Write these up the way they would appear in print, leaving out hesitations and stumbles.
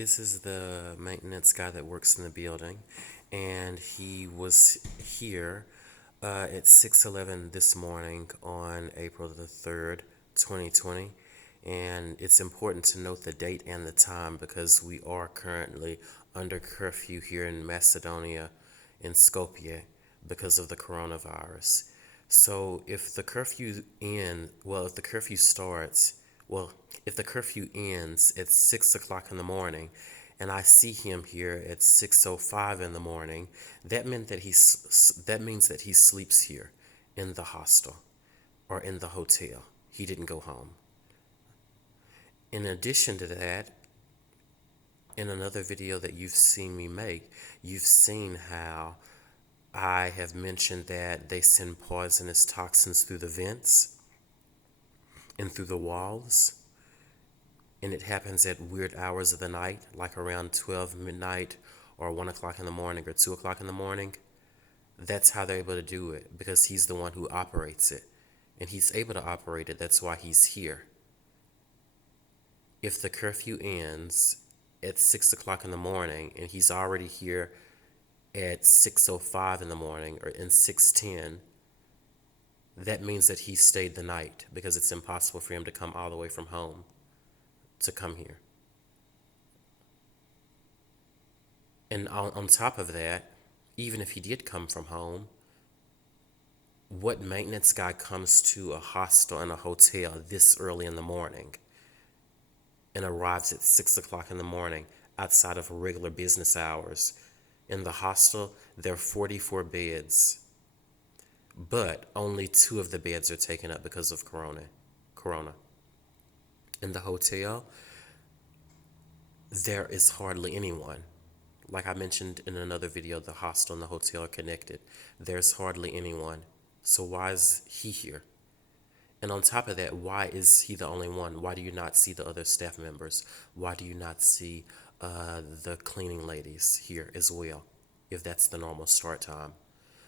this is the maintenance guy that works in the building, and he was here at 6:11 this morning on April the 3rd, 2020. And it's important to note the date and the time because we are currently under curfew here in Macedonia, in Skopje, because of the coronavirus. So if the curfew if the curfew starts, well, if the curfew ends at 6 o'clock in the morning, and I see him here at 6:05 in the morning, that means that he sleeps here in the hostel or in the hotel. He didn't go home. In addition to that, in another video that you've seen me make, you've seen how I have mentioned that they send poisonous toxins through the vents and through the walls. And it happens at weird hours of the night, like around 12 midnight or 1 o'clock in the morning or 2 o'clock in the morning. That's how they're able to do it, because he's the one who operates it. And he's able to operate it, that's why he's here. If the curfew ends at 6 o'clock in the morning and he's already here at 6:05 in the morning or in 6:10, that means that he stayed the night, because it's impossible for him to come all the way from home to come here. And on top of that, even if he did come from home, what maintenance guy comes to a hostel and a hotel this early in the morning and arrives at 6 o'clock in the morning outside of regular business hours? In the hostel, there are 44 beds, but only 2 of the beds are taken up because of corona. In the hotel, there is hardly anyone. Like I mentioned in another video, the hostel and the hotel are connected. There's hardly anyone. So why is he here? And on top of that, why is he the only one? Why do you not see the other staff members? Why do you not see the cleaning ladies here as well, if that's the normal start time?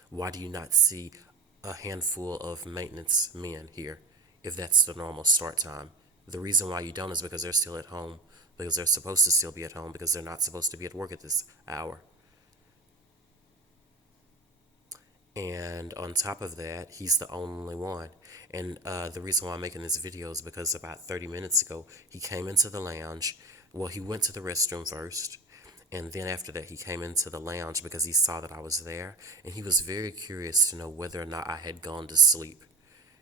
Why do you not see a handful of maintenance men here, if that's the normal start time? The reason why you don't is because they're still at home, because they're supposed to still be at home, because they're not supposed to be at work at this hour. And on top of that, he's the only one. And the reason why I'm making this video is because about 30 minutes ago, he came into the lounge. Well, he went to the restroom first, and then after that, he came into the lounge because he saw that I was there, and he was very curious to know whether or not I had gone to sleep.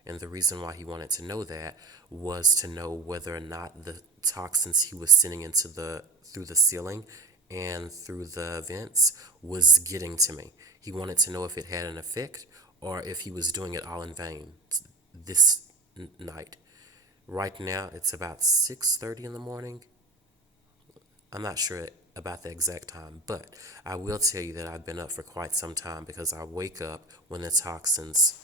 And the reason why he wanted to know that was to know whether or not the toxins he was sending through the ceiling and through the vents was getting to me. He wanted to know if it had an effect or if he was doing it all in vain this night. Right now, it's about 6:30 in the morning. I'm not sure about the exact time, but I will tell you that I've been up for quite some time, because I wake up when the toxins,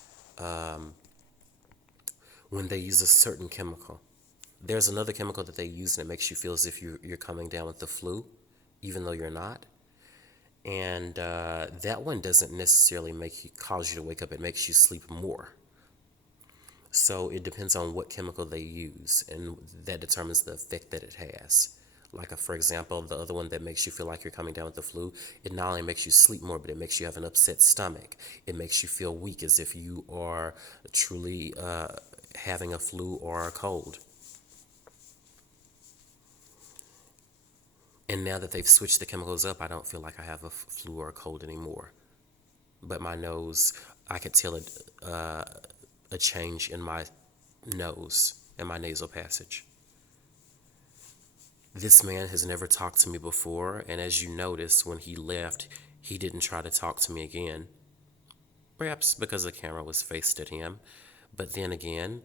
when they use a certain chemical. There's another chemical that they use, and it makes you feel as if you're coming down with the flu, even though you're not. And that one doesn't necessarily cause you to wake up. It makes you sleep more. So it depends on what chemical they use, and that determines the effect that it has. Like, for example, the other one that makes you feel like you're coming down with the flu, it not only makes you sleep more, but it makes you have an upset stomach. It makes you feel weak, as if you are truly having a flu or a cold. And now that they've switched the chemicals up, I don't feel like I have a flu or a cold anymore. But my nose, I could tell a change in my nose and my nasal passage. This man has never talked to me before, and as you notice, when he left, he didn't try to talk to me again. Perhaps because the camera was faced at him, but then again,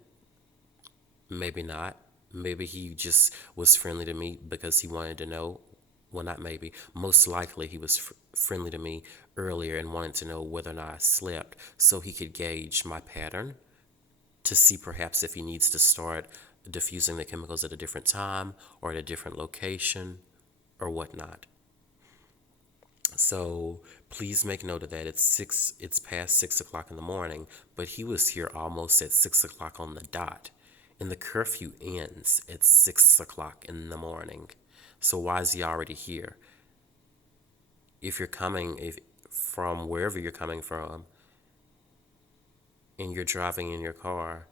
maybe not. Maybe he just was friendly to me because he wanted to know. Well, not maybe. Most likely he was friendly to me earlier and wanted to know whether or not I slept, so he could gauge my pattern to see perhaps if he needs to start diffusing the chemicals at a different time or at a different location or whatnot. So please make note of that. It's past 6 o'clock in the morning, but he was here almost at 6 o'clock on the dot. And the curfew ends at 6 o'clock in the morning. So why is he already here? If you're coming from wherever you're coming from and you're driving in your car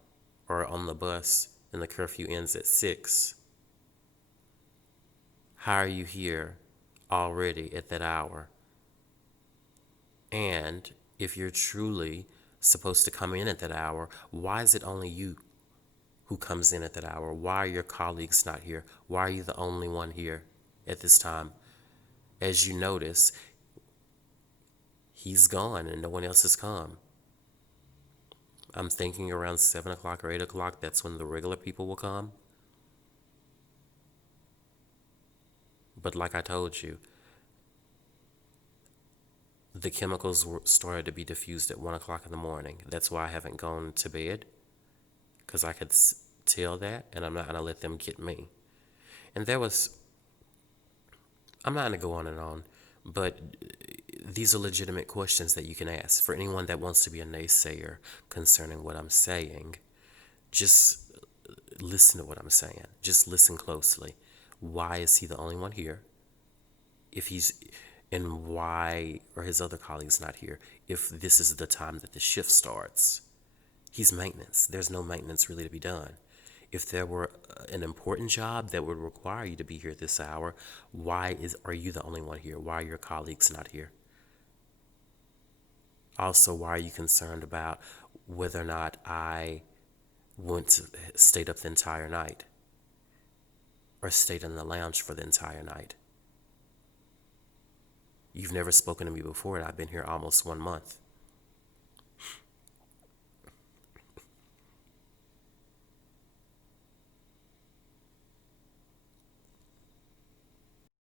or on the bus and the curfew ends at 6, how are you here already at that hour? And if you're truly supposed to come in at that hour, why is it only you who comes in at that hour? Why are your colleagues not here? Why are you the only one here at this time? As you notice, he's gone and no one else has come. I'm thinking around 7 o'clock or 8 o'clock, that's when the regular people will come. But like I told you, the chemicals started to be diffused at 1 o'clock in the morning. That's why I haven't gone to bed, because I could tell that, and I'm not going to let them get me. And I'm not going to go on and on, but these are legitimate questions that you can ask. For anyone that wants to be a naysayer concerning what I'm saying, just listen to what I'm saying. Just listen closely. Why is he the only one here? And why are his other colleagues not here? If this is the time that the shift starts, he's maintenance. There's no maintenance really to be done. If there were an important job that would require you to be here at this hour, are you the only one here? Why are your colleagues not here? Also, why are you concerned about whether or not I stayed up the entire night or stayed in the lounge for the entire night? You've never spoken to me before, and I've been here almost 1 month.